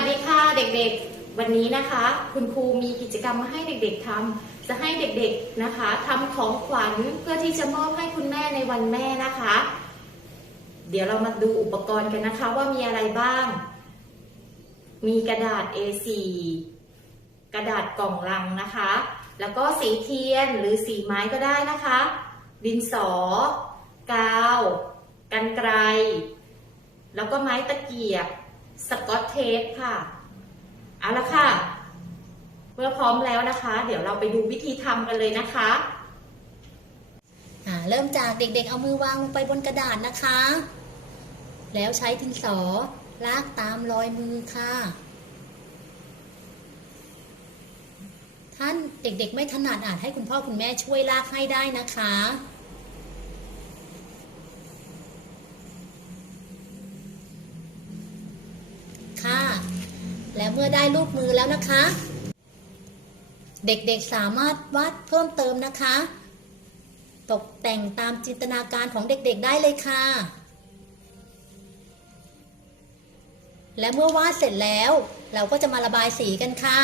วันนี้นะคะ คุณครูมีกิจกรรมมาให้เด็กๆทำจะให้เด็กๆนะคะทำของขวัญเพื่อที่จะมอบให้คุณแม่ในวันแม่นะคะ เดี๋ยวเรามาดูอุปกรณ์กันนะคะว่ามีอะไรบ้าง มีกระดาษ A4 กระดาษกล่องลังนะคะ แล้วก็สีเทียนหรือสีไม้ก็ได้นะคะ ดินสอ กาว กันไกรแล้วก็ไม้ตะเกียบ สกอตเทปค่ะ เอาละค่ะ เมื่อพร้อมแล้วนะคะ เดี๋ยวเราไปดูวิธีทำกันเลยนะคะเริ่มจากเด็กๆ เอามือวางลงไปบนกระดาษนะคะ แล้วใช้ดินสอลากตามรอยมือค่ะ ท่านเด็กๆ ไม่ถนัดอาจให้คุณพ่อคุณแม่ช่วยลากให้ได้นะคะ และ เมื่อได้รูปมือแล้วนะคะ เด็กๆสามารถวาดเพิ่มเติมนะคะ ตกแต่งตามจินตนาการของเด็กๆได้เลยค่ะ และเมื่อวาดเสร็จแล้ว เราก็จะมาระบายสีกันค่ะ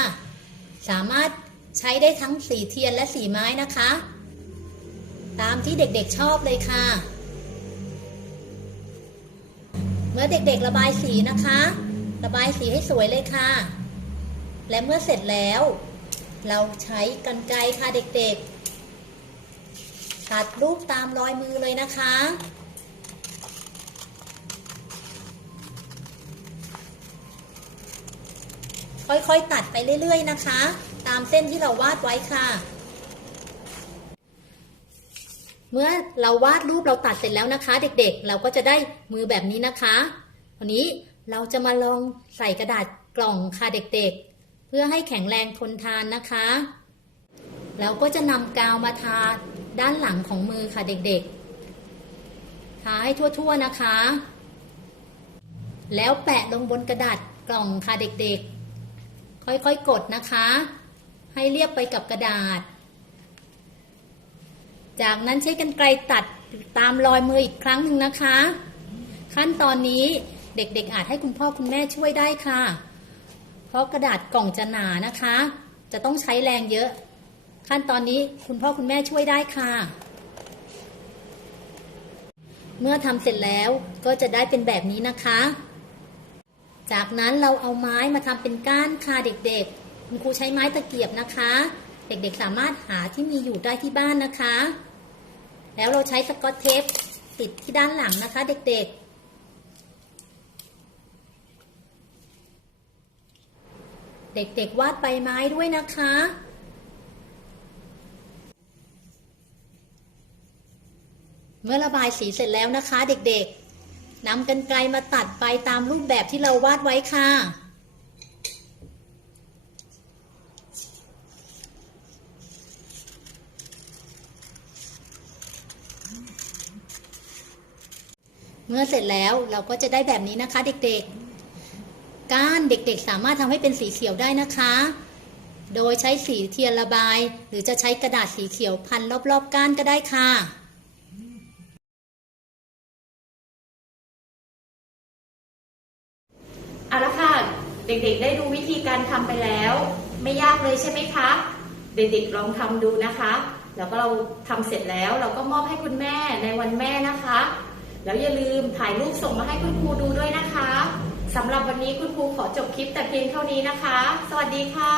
สามารถใช้ได้ทั้งสีเทียนและสีไม้นะคะ ตามที่เด็กๆชอบเลยค่ะ เมื่อเด็กๆระบายสีนะคะ ระบายสีให้สวยเลยค่ะ และเมื่อเสร็จแล้ว เราใช้กรรไกรค่ะเด็กๆ ตัดรูปตามรอยมือเลยนะคะ ค่อยๆตัดไปเรื่อยๆนะคะ ตามเส้นที่เราวาดไว้ค่ะเมื่อเราวาดรูปเราตัดเสร็จแล้วนะคะ เด็กๆ เราก็จะได้มือแบบนี้นะคะวันนี้ เราจะมาลองใส่กระดาษกล่องค่ะเด็กๆ เพื่อให้แข็งแรงทนทานนะคะ แล้วก็จะนำกาวมาทาด้านหลังของมือค่ะเด็กๆ ทาให้ทั่วๆนะคะ แล้วแปะลงบนกระดาษกล่องค่ะเด็กๆ ค่อยๆ กดนะคะ ให้เรียบไปกับกระดาษ จากนั้นใช้กรรไกรตัดตามรอยมืออีกครั้งหนึ่งนะคะ ขั้นตอนนี้ เด็กๆอาจให้คุณพ่อคุณแม่ช่วยได้ค่ะ เพราะกระดาษกล่องจะหนานะคะ จะต้องใช้แรงเยอะ ขั้นตอนนี้คุณพ่อคุณแม่ช่วยได้ค่ะ เมื่อทำเสร็จแล้วก็จะได้เป็นแบบนี้นะคะ จากนั้นเราเอาไม้มาทำเป็นก้านค่ะเด็กๆ คุณครูใช้ไม้ตะเกียบนะคะ เด็กๆสามารถหาที่มีอยู่ได้ที่บ้านนะคะ แล้วเราใช้สกอตเทปติดที่ด้านหลังนะคะ เด็กๆ เด็กๆวาดใบไม้ด้วยนะคะ เมื่อระบายสีเสร็จแล้วนะคะเด็กๆนำกันไกลมาตัดไปตามรูปแบบที่เราวาดไว้ค่ะเมื่อเสร็จแล้วเราก็จะได้แบบนี้นะคะเด็กๆ ก้านเด็กๆ สามารถทำให้เป็นสีเขียวได้นะคะ โดยใช้สีเทียนระบาย หรือจะใช้กระดาษสีเขียวพันรอบๆ ก้านก็ได้ค่ะเอาละค่ะ เด็กๆ ได้ดูวิธีการทำไปแล้ว ไม่ยากเลยใช่ไหมคะ เด็กๆลองทำดูนะคะ แล้วก็เราทำเสร็จแล้วเราก็มอบให้คุณแม่ในวันแม่นะคะ แล้วอย่าลืมถ่ายรูปส่งมาให้คุณครูดูด้วยนะคะ สำหรับวันนี้คุณครูขอจบคลิปแต่เพียงเท่านี้นะคะ สวัสดีค่ะ